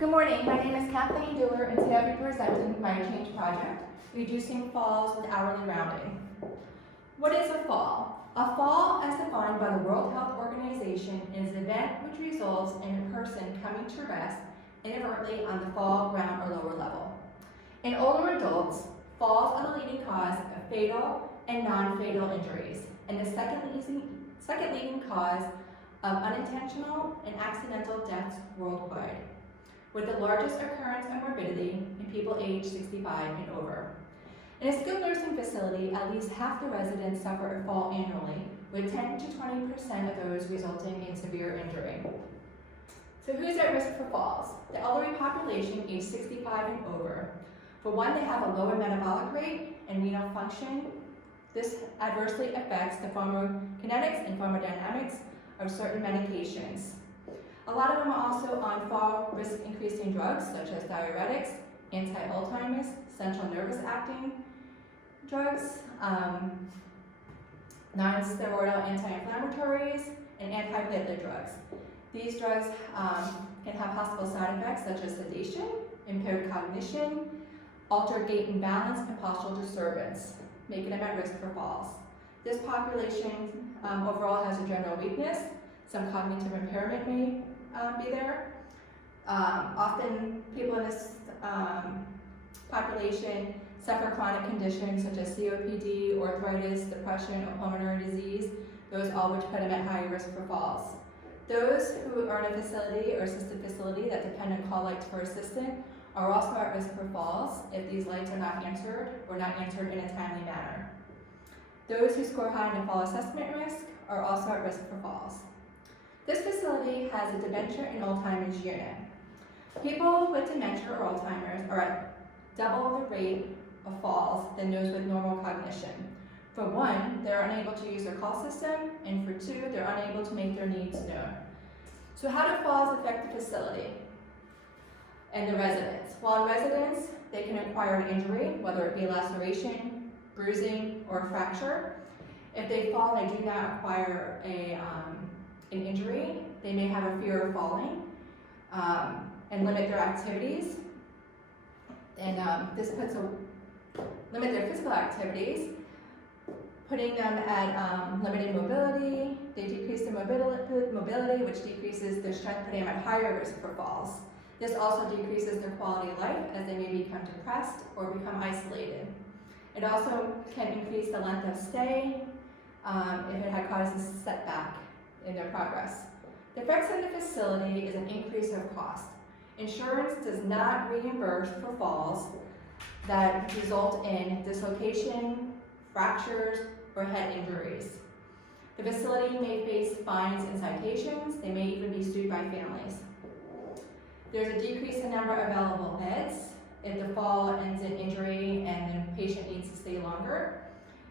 Good morning, my name is Kathleen Dewar and today I'll be presenting my change project, Reducing Falls with Hourly Rounding. What is a fall? A fall, as defined by the World Health Organization, is an event which results in a person coming to rest inadvertently on the fall, ground, or lower level. In older adults, falls are the leading cause of fatal and non-fatal injuries, and the second leading cause of unintentional and accidental deaths worldwide, with the largest occurrence of morbidity in people aged 65 and over. In a skilled nursing facility, at least half the residents suffer a fall annually, with 10 to 20% of those resulting in severe injury. So who's at risk for falls? The elderly population aged 65 and over. For one, they have a lower metabolic rate and renal function. This adversely affects the pharmacokinetics and pharmacodynamics of certain medications. A lot of them are also on fall risk increasing drugs such as diuretics, anti-Alzheimer's, central nervous acting drugs, non-steroidal anti-inflammatories, and antiplatelet drugs. These drugs can have possible side effects such as sedation, impaired cognition, altered gait and balance, and postural disturbance, making them at risk for falls. This population overall has a general weakness. Some cognitive impairment may be there. Often people in this population suffer chronic conditions such as COPD, arthritis, depression, or pulmonary disease, those all which put them at higher risk for falls. Those who are in a facility or assisted facility that depend on call lights for assistance are also at risk for falls if these lights are not answered or not answered in a timely manner. Those who score high in the fall assessment risk are also at risk for falls. This facility has a dementia and Alzheimer's unit. People with dementia or Alzheimer's are at double the rate of falls than those with normal cognition. For one, they're unable to use their call system, and for two, they're unable to make their needs known. So how do falls affect the facility and the residents? While in residents, they can acquire an injury, whether it be laceration, bruising, or a fracture. If they fall and they do not acquire an injury, they may have a fear of falling and limit their activities. And this limit their physical activities, putting them at limited mobility. They decrease their mobility, which decreases their strength, putting them at higher risk for falls. This also decreases their quality of life as they may become depressed or become isolated. It also can increase the length of stay if it had caused a setback in their progress. The effects of the facility is an increase of cost. Insurance does not reimburse for falls that result in dislocation, fractures, or head injuries. The facility may face fines and citations. They may even be sued by families. There's a decrease in number of available beds if the fall ends in injury and the patient needs to stay longer.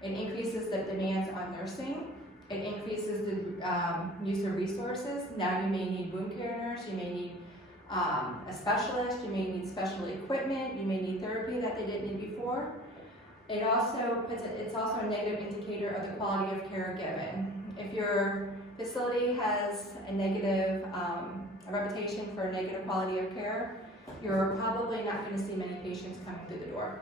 It increases the demands on nursing. It increases the use of resources. Now you may need wound care nurse, you may need a specialist, you may need special equipment, you may need therapy that they didn't need before. It's also a negative indicator of the quality of care given. If your facility has a negative a reputation for negative quality of care, you're probably not going to see many patients coming through the door.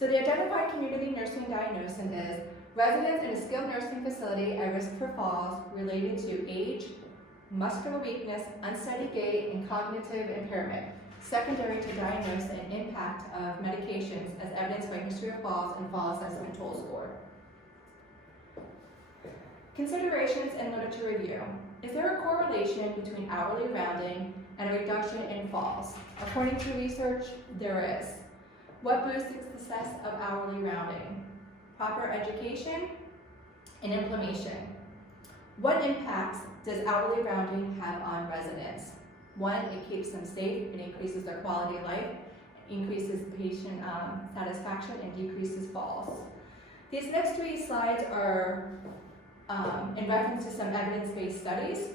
So the identified community nursing diagnosis is residents in a skilled nursing facility at risk for falls related to age, muscular weakness, unsteady gait, and cognitive impairment, secondary to diagnosis and impact of medications as evidenced by history of falls and fall assessment tool score. Considerations and literature review. Is there a correlation between hourly rounding and a reduction in falls? According to research, there is. What boosts the success of hourly rounding? Proper education and implementation. What impacts does hourly rounding have on residents? One, it keeps them safe, it increases their quality of life, increases patient satisfaction, and decreases falls. These next three slides are in reference to some evidence-based studies.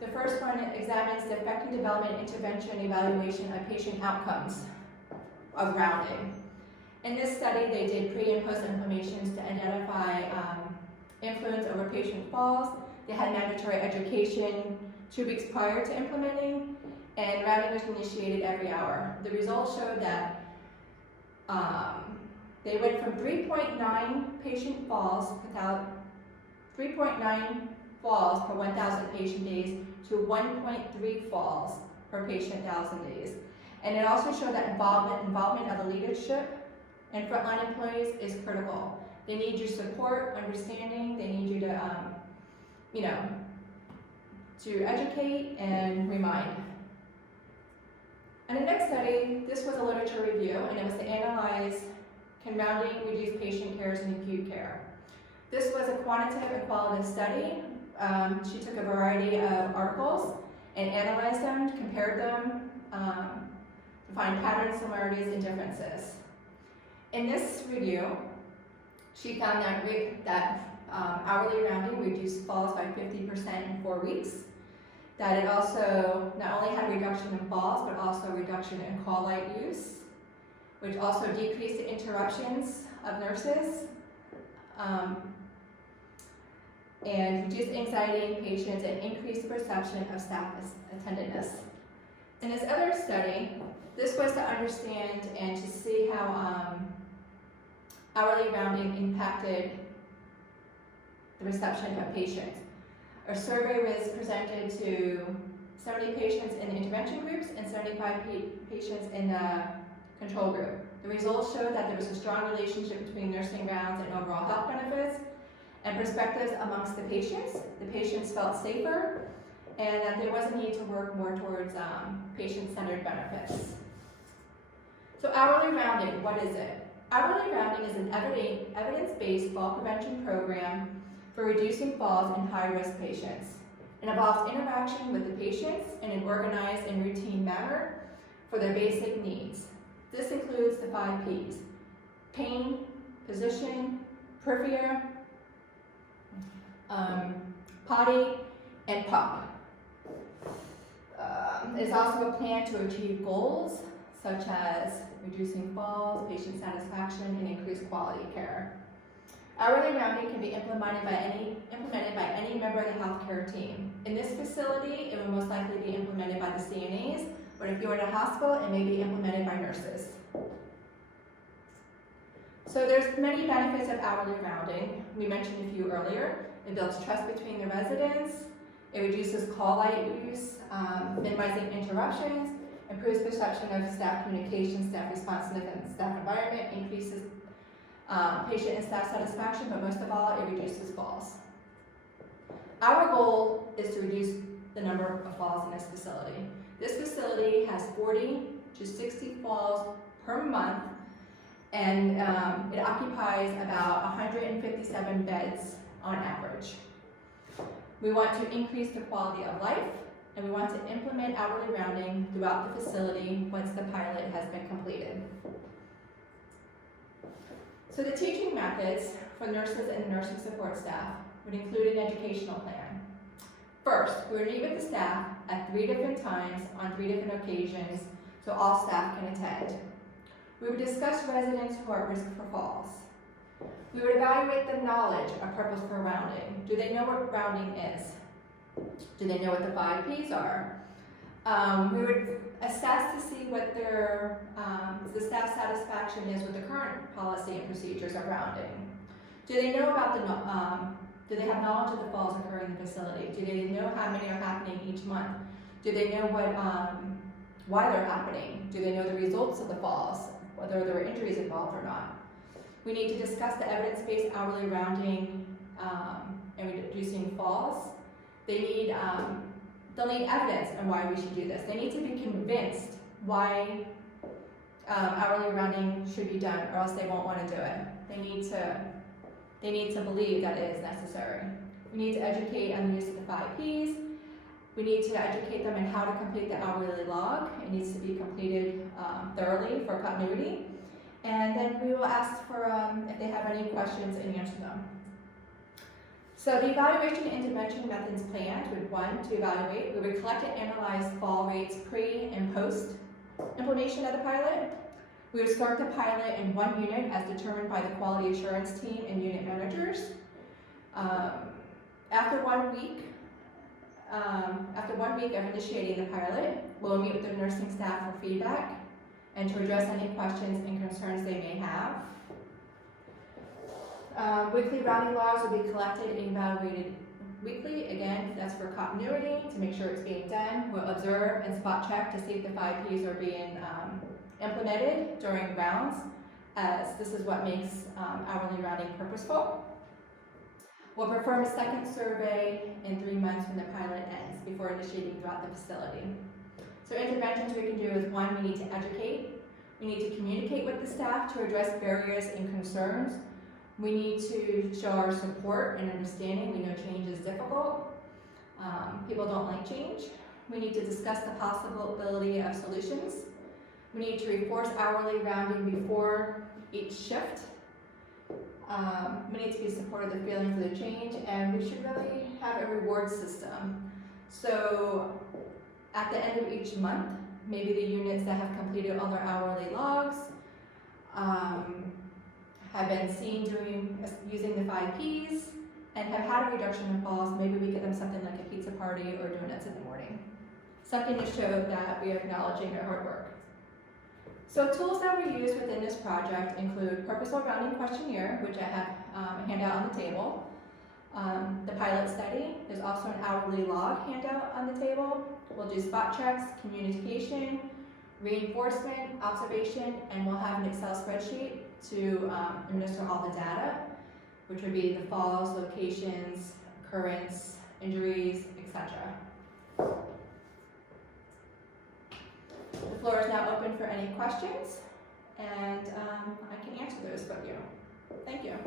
The first one examines the effective development, intervention, and evaluation of patient outcomes of rounding. In this study, they did pre and post implementations to identify influence over patient falls. They had mandatory education 2 weeks prior to implementing, and rounding was initiated every hour. The results showed that they went from 3.9 patient falls without 3.9 falls per 1,000 patient days to 1.3 falls per patient 1,000 days. And it also showed that involvement of the leadership and frontline employees is critical. They need your support, understanding. They need you to, to educate and remind. And the next study, this was a literature review, and it was to analyze, can rounding reduce patient cares in acute care? This was a quantitative and qualitative study. She took a variety of articles and analyzed them, compared them to find patterns, similarities, and differences. In this review, she found that hourly rounding reduced falls by 50% in 4 weeks. That it also not only had a reduction in falls, but also a reduction in call light use, which also decreased the interruptions of nurses, and reduced anxiety in patients and increased the perception of staff attentiveness. In this other study, this was to understand and to see how hourly rounding impacted the reception of patients. A survey was presented to 70 patients in the intervention groups and 75 patients in the control group. The results showed that there was a strong relationship between nursing rounds and overall health benefits and perspectives amongst the patients. The patients felt safer, and that there was a need to work more towards patient-centered benefits. So hourly rounding, what is it? Hourly rounding is an evidence-based fall prevention program for reducing falls in high-risk patients. It involves interaction with the patients in an organized and routine manner for their basic needs. This includes the 5 Ps: pain, position, porphyria, potty, and PUP. It is also a plan to achieve goals such as reducing falls, patient satisfaction, and increased quality care. Hourly rounding can be implemented by any member of the healthcare team. In this facility, it will most likely be implemented by the CNAs, but if you're in a hospital, it may be implemented by nurses. So there's many benefits of hourly rounding. We mentioned a few earlier. It builds trust between the residents. It reduces call light use, minimizing interruptions, improves perception of staff communication, staff responsiveness, and staff environment, increases patient and staff satisfaction, but most of all, it reduces falls. Our goal is to reduce the number of falls in this facility. This facility has 40 to 60 falls per month, and it occupies about 157 beds on average. We want to increase the quality of life, and we want to implement hourly rounding throughout the facility once the pilot has been completed. So the teaching methods for nurses and nursing support staff would include an educational plan. First, we would meet with the staff at 3 different times on 3 different occasions so all staff can attend. We would discuss residents who are at risk for falls. We would evaluate the knowledge of purposeful rounding. Do they know what rounding is? Do they know what the 5 Ps are? We would assess to see what their the staff satisfaction is with the current policy and procedures of rounding. Do they know about do they have knowledge of the falls occurring in the facility? Do they know how many are happening each month? Do they know what why they're happening? Do they know the results of the falls, whether there were injuries involved or not? We need to discuss the evidence-based hourly rounding and reducing falls. They'll need evidence on why we should do this. They need to be convinced why hourly rounding should be done, or else they won't want to do it. They need to believe that it is necessary. We need to educate on the use of the 5 Ps. We need to educate them on how to complete the hourly log. It needs to be completed thoroughly for continuity. And then we will ask for if they have any questions and answer them. So the evaluation and intervention methods planned would, 1, to evaluate. We would collect and analyze fall rates pre and post implementation of the pilot. We would start the pilot in 1 unit as determined by the quality assurance team and unit managers. After 1 week, After 1 week of initiating the pilot, we'll meet with the nursing staff for feedback and to address any questions and concerns they may have. Weekly rounding logs will be collected and evaluated weekly. Again, that's for continuity, to make sure it's being done. We'll observe and spot check to see if the 5Ps are being implemented during rounds, as this is what makes hourly rounding purposeful. We'll perform a second survey in 3 months when the pilot ends before initiating throughout the facility. So interventions we can do is, one, we need to educate. We need to communicate with the staff to address barriers and concerns. We need to show our support and understanding. We know change is difficult. People don't like change. We need to discuss the possibility of solutions. We need to enforce hourly rounding before each shift. We need to be supportive of the feeling for the change, and we should really have a reward system. So at the end of each month, maybe the units that have completed all their hourly logs have been seen using the 5Ps and have had a reduction in falls. Maybe we give them something like a pizza party or donuts in the morning. Something to show that we are acknowledging their hard work. So tools that we use within this project include purposeful rounding questionnaire, which I have a handout on the table. The pilot study, there's also an hourly log handout on the table. We'll do spot checks, communication, reinforcement, observation, and we'll have an Excel spreadsheet to administer all the data, which would be the falls, locations, occurrence, injuries, etc. The floor is now open for any questions, and I can answer those for you. Thank you.